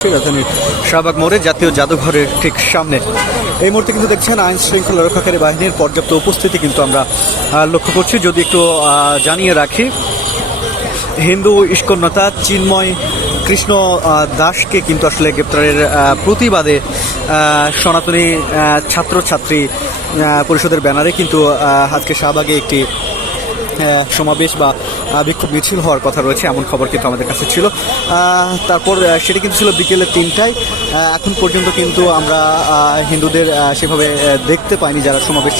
রাজধানীর শাহবাগ মোড়ে জাতীয় জাদুঘরের ঠিক সামনে এই মুহূর্তে কিন্তু দেখছেন আইন শৃঙ্খলা রক্ষাকারী বাহিনীর পর্যাপ্ত উপস্থিতি কিন্তু আমরা লক্ষ্য করছি। যদি একটু জানিয়ে রাখি, হিন্দু ইস্কন নেতা চিন্ময় কৃষ্ণ দাসকে কিন্তু আসলে গ্রেপ্তারের প্রতিবাদে সনাতনী ছাত্রছাত্রী পরিষদের ব্যানারে কিন্তু আজকে শাহবাগে একটি সমাবেশ বা বিক্ষোভ মিছিল হওয়ার কথা রয়েছে, এমন খবর কিন্তু আমাদের কাছে ছিল। তারপর সেটা কিন্তু ছিল বিকেলে 3টায়। এখন পর্যন্ত কিন্তু আমরা হিন্দুদের সেভাবে দেখতে পাইনি যারা সমাবেশ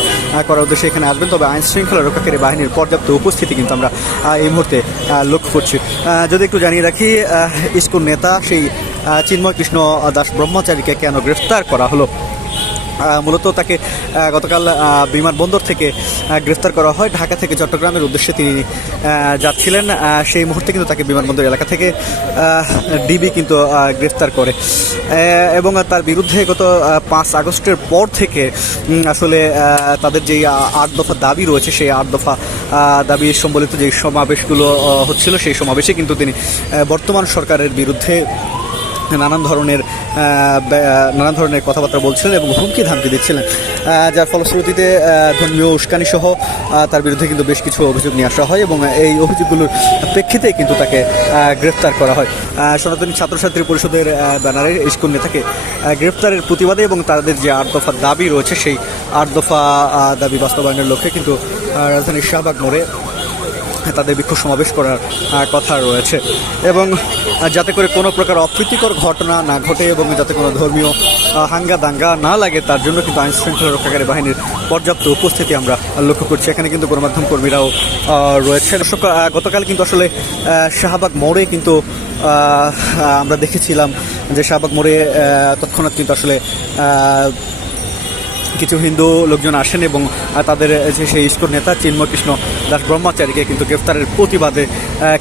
করার উদ্দেশ্যে এখানে আসবেন। তবে আইন শৃঙ্খলা রক্ষাকারী বাহিনীর পর্যাপ্ত উপস্থিতি কিন্তু আমরা এই মুহূর্তে লক্ষ্য করছি। যদি একটু জানিয়ে রাখি, ইস্কন নেতা সেই চিন্ময় কৃষ্ণ দাস ব্রহ্মচারীকে কেন গ্রেফতার করা হলো, মূলত তাকে গতকাল বিমানবন্দর থেকে গ্রেফতার করা হয়। ঢাকা থেকে চট্টগ্রামের উদ্দেশ্যে তিনি যাচ্ছিলেন। সেই মুহূর্তে কিন্তু তাকে বিমানবন্দর এলাকা থেকে ডিবি কিন্তু গ্রেফতার করে এবং তার বিরুদ্ধে গত 5 আগস্টের পর থেকে আসলে তাদের যেই 8 দফা দাবি রয়েছে, সেই 8 দফা দাবি সম্বলিত যে সমাবেশগুলো হচ্ছিল, সেই সমাবেশে কিন্তু তিনি বর্তমান সরকারের বিরুদ্ধে নানান ধরনের কথাবার্তা বলছিলেন এবং হুমকি ধামকি দিচ্ছিলেন, যার ফলশ্রুতিতে ধর্মীয় উস্কানি সহ তার বিরুদ্ধে কিন্তু বেশ কিছু অভিযোগ নিয়ে আসা হয় এবং এই অভিযোগগুলোর প্রেক্ষিতে কিন্তু তাকে গ্রেফতার করা হয়। সনাতনী ছাত্রছাত্রী পরিষদের ব্যানারে ইস্কন নেতাকে গ্রেফতারের প্রতিবাদে এবং তাদের যে 8 দফা দাবি রয়েছে, সেই 8 দফা দাবি বাস্তবায়নের লক্ষ্যে কিন্তু রাজধানীর শাহবাগ মোড়ে তাদের বিক্ষোভ সমাবেশ করার কথা রয়েছে এবং যাতে করে কোনো প্রকার অপ্রীতিকর ঘটনা না ঘটে এবং যাতে কোনো ধর্মীয় হাঙ্গা দাঙ্গা না লাগে, তার জন্য কিন্তু আইন শৃঙ্খলা রক্ষাকারী বাহিনীর পর্যাপ্ত উপস্থিতি আমরা লক্ষ্য করছি। এখানে কিন্তু গণমাধ্যম কর্মীরাও রয়েছেন। গতকাল কিন্তু আসলে শাহবাগ মোড়ে কিন্তু আমরা দেখেছিলাম যে শাহবাগ মোড়ে তৎক্ষণাৎ কিন্তু আসলে কিছু হিন্দু লোকজন আসেন এবং তাদের যে সেই ইস্কন নেতা চিন্ময় কৃষ্ণ দাস ব্রহ্মচারীকে কিন্তু গ্রেফতারের প্রতিবাদে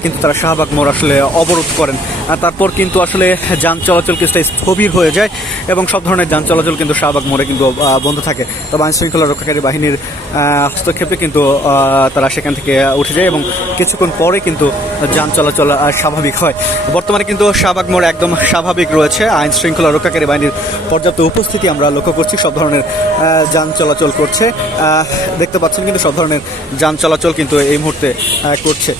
কিন্তু তারা শাহবাগ মোড় আসলে অবরোধ করেন। তারপর কিন্তু আসলে যান চলাচল কিছুটা স্থবির হয়ে যায় এবং সব ধরনের যান চলাচল কিন্তু শাহবাগ মোড়ে কিন্তু বন্ধ থাকে। তবে আইন শৃঙ্খলা রক্ষাকারী বাহিনীর হস্তক্ষেপে কিন্তু তারা সেখান থেকে উঠে যায় এবং কিছুক্ষণ পরে কিন্তু যান চলাচল স্বাভাবিক হয়। বর্তমানে কিন্তু শাহবাগ মোড় একদম স্বাভাবিক রয়েছে। আইন শৃঙ্খলা রক্ষাকারী বাহিনীর পর্যাপ্ত উপস্থিতি আমরা লক্ষ্য করছি। সব ধরনের যান চলাচল করছে, দেখতে পাচ্ছেন কিন্তু সব ধরনের যান চলাচল কিন্তু এই মুহূর্তে করছে।